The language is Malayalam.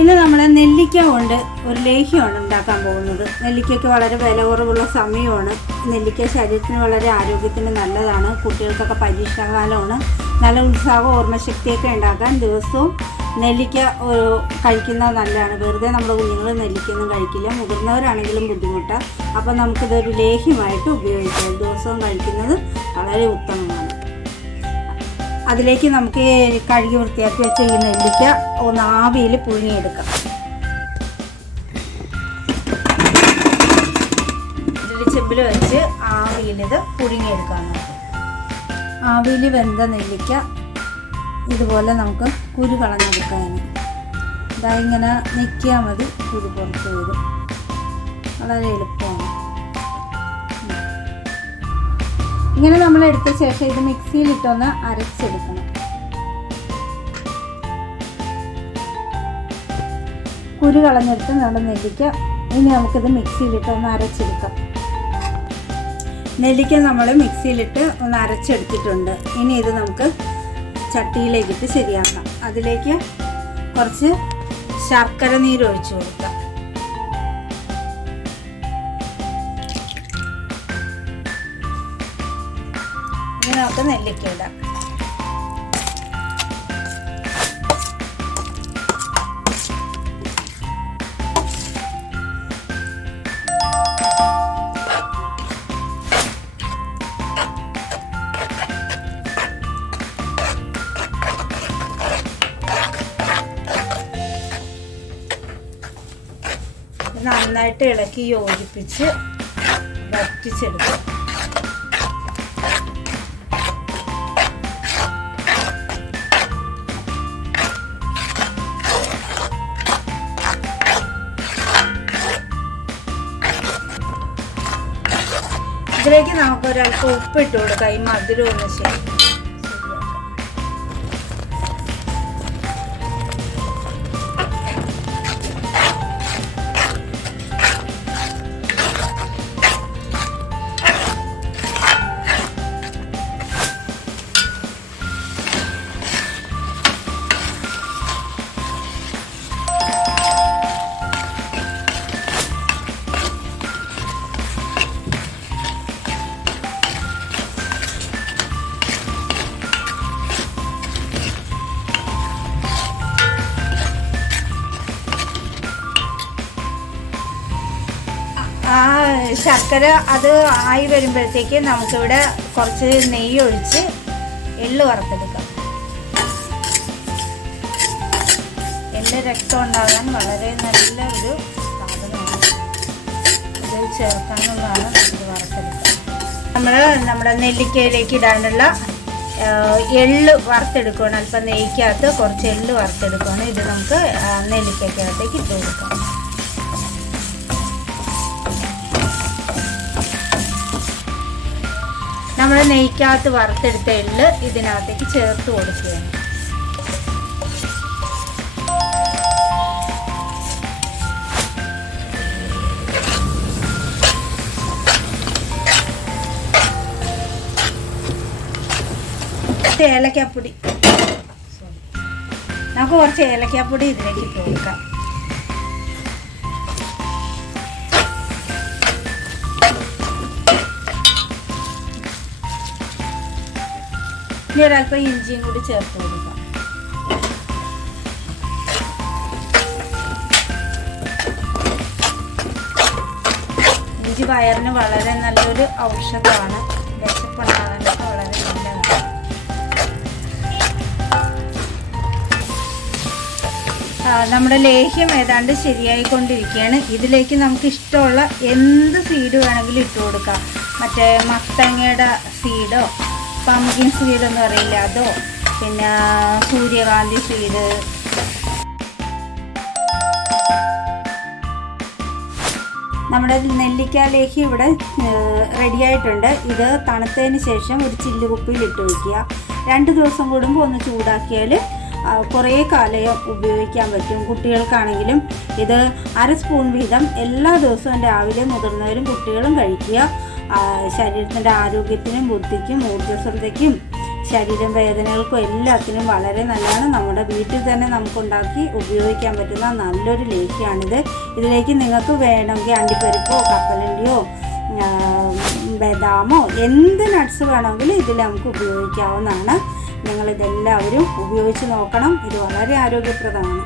ഇന്ന് നമ്മൾ നെല്ലിക്ക കൊണ്ട് ഒരു ലേഹ്യമാണ് ഉണ്ടാക്കാൻ പോകുന്നത്. നെല്ലിക്കയ്ക്ക് വളരെ വില കുറവുള്ള സമയമാണ്. നെല്ലിക്ക ശരീരത്തിന് വളരെ ആരോഗ്യത്തിന് നല്ലതാണ്. കുട്ടികൾക്കൊക്കെ പരീക്ഷാകാലമാണ്. നല്ല ഉത്സാഹം ഓർമ്മശക്തിയൊക്കെ ഉണ്ടാക്കാൻ ദിവസവും നെല്ലിക്ക കഴിക്കുന്നത് നല്ലതാണ്. വെറുതെ നമ്മുടെ കുഞ്ഞുങ്ങൾ നെല്ലിക്കൊന്നും കഴിക്കില്ല. മുതിർന്നവരാണെങ്കിലും ബുദ്ധിമുട്ടാണ്. അപ്പോൾ നമുക്കിതൊരു ലേഹ്യമായിട്ട് ഉപയോഗിക്കാം. ദിവസവും കഴിക്കുന്നത് വളരെ ഉത്തമമാണ്. അതിലേക്ക് നമുക്ക് കഴുകി വൃത്തിയാക്കി വെച്ച ഈ നെല്ലിക്ക ഒന്ന് ആവിയിൽ പുഴുങ്ങിയെടുക്കാം. ഒരു ചെമ്പിൽ വെച്ച് ആവിയിൽ ഇത് പുഴുങ്ങിയെടുക്കാം. ആവിയിൽ വെന്ത നെല്ലിക്ക ഇതുപോലെ നമുക്ക് കുരു കളഞ്ഞെടുക്കാൻ. ഇതാ ഇങ്ങനെ നിൽക്കിയാൽ മതി, കുരു പുറത്ത് വരും. വളരെ എളുപ്പമാണ്. ഇങ്ങനെ നമ്മൾ എടുത്ത ശേഷം ഇത് മിക്സിയിലിട്ടൊന്ന് അരച്ചെടുക്കണം. കുരു കളഞ്ഞെടുത്ത് നമ്മുടെ നെല്ലിക്ക ഇനി നമുക്കിത് മിക്സിയിലിട്ടൊന്ന് അരച്ചെടുക്കാം. നെല്ലിക്ക നമ്മൾ മിക്സിയിലിട്ട് ഒന്ന് അരച്ചെടുത്തിട്ടുണ്ട്. ഇനി ഇത് നമുക്ക് ചട്ടിയിലേക്കിട്ട് ശരിയാക്കാം. അതിലേക്ക് കുറച്ച് ശർക്കര നീര് ഒഴിച്ചു കൊടുക്കാം. ഇനി നമുക്ക് നെല്ലിക്ക ഇടാം. നന്നായിട്ട് ഇളക്കി യോജിപ്പിച്ച് വറ്റിച്ചെടുക്കും. ഇതിലേക്ക് നമുക്ക് ഒരല്പം ഉപ്പിട്ട് കൊടുക്കാം. ഈ മധുരം ഒന്ന് ശരിയാക്കാം. ആ ശർക്കര അത് ആയി വരുമ്പോഴത്തേക്ക് നമുക്കിവിടെ കുറച്ച് നെയ്യ് ഒഴിച്ച് എള്ള് വറുത്തെടുക്കാം. എള്ള് രക്തം ഉണ്ടാകാൻ വളരെ നല്ല ഒരു സാധനമാണ്. ഇത് ചേർക്കാനുള്ളതാണ്. ഇത് വറുത്തെടുക്കാം. നമ്മുടെ നെല്ലിക്കയിലേക്ക് ഇടാനുള്ള എള്ള് വറുത്തെടുക്കുകയാണ്. അല്പം നെയ്ക്കകത്ത് കുറച്ച് എള്ള് വറുത്തെടുക്കുകയാണ്. ഇത് നമുക്ക് നെല്ലിക്കകത്തേക്ക് ഇട്ട് കൊടുക്കാം. നമ്മൾ നെയ്ക്കകത്ത് വറുത്തെടുത്ത എള്ള് ഇതിനകത്തേക്ക് ചേർത്ത് കൊടുക്കുകയാണ്. ഏലക്കാപ്പൊടി നമുക്ക് കുറച്ച് ഏലക്കാപ്പൊടി ഇതിലേക്ക് ഇട്ട് കൊടുക്കാം. ഇനി ഒരല്പം ഇഞ്ചിയും കൂടി ചേർത്ത് കൊടുക്കാം. ഇഞ്ചി വയറിന് വളരെ നല്ലൊരു ഔഷധമാണ്. വിശപ്പുണ്ടാകാനൊക്കെ വളരെ നല്ലതാണ്. നമ്മുടെ ലേഹ്യം ഏതാണ്ട് ശരിയായിക്കൊണ്ടിരിക്കുകയാണ്. ഇതിലേക്ക് നമുക്ക് ഇഷ്ടമുള്ള എന്ത് സീഡ് വേണമെങ്കിലും ഇട്ട് കൊടുക്കാം. മറ്റേ മത്തങ്ങയുടെ സീഡോ പംകിൻ സീഡ് എന്ന് പറയില്ല, അതോ പിന്നെ സൂര്യകാന്തി സീഡ്. നമ്മുടെ നെല്ലിക്ക ലേഹ്യം ഇവിടെ റെഡിയായിട്ടുണ്ട്. ഇത് തണുത്തതിന് ശേഷം ഒരു ചില്ലുകുപ്പിയിൽ ഇട്ട് വയ്ക്കുക. 2 ദിവസം കൂടുമ്പോൾ ഒന്ന് ചൂടാക്കിയാൽ കുറേ കാലം ഉപയോഗിക്കാൻ പറ്റും. കുട്ടികൾക്കാണെങ്കിലും ഇത് 1/2 സ്പൂൺ വീതം എല്ലാ ദിവസവും രാവിലെ മുതിർന്നവരും കുട്ടികളും കഴിക്കുക. ശരീരത്തിൻ്റെ ആരോഗ്യത്തിനും ബുദ്ധിക്കും ഊർജ്ജസ്വലതയ്ക്കും ശരീരം വേദനകൾക്കും എല്ലാത്തിനും വളരെ നല്ലതാണ്. നമ്മുടെ വീട്ടിൽ തന്നെ നമുക്കുണ്ടാക്കി ഉപയോഗിക്കാൻ പറ്റുന്ന നല്ലൊരു ലേഹ്യമാണിത്. ഇതിലേക്ക് നിങ്ങൾക്ക് വേണമെങ്കിൽ അണ്ടിപ്പരിപ്പോ കപ്പലണ്ടിയോ ബദാമോ എന്ത് നട്ട്സ് വേണമെങ്കിലും ഇതിൽ നമുക്ക് ഉപയോഗിക്കാവുന്നതാണ്. നിങ്ങളിതെല്ലാവരും ഉപയോഗിച്ച് നോക്കണം. ഇത് വളരെ ആരോഗ്യപ്രദമാണ്.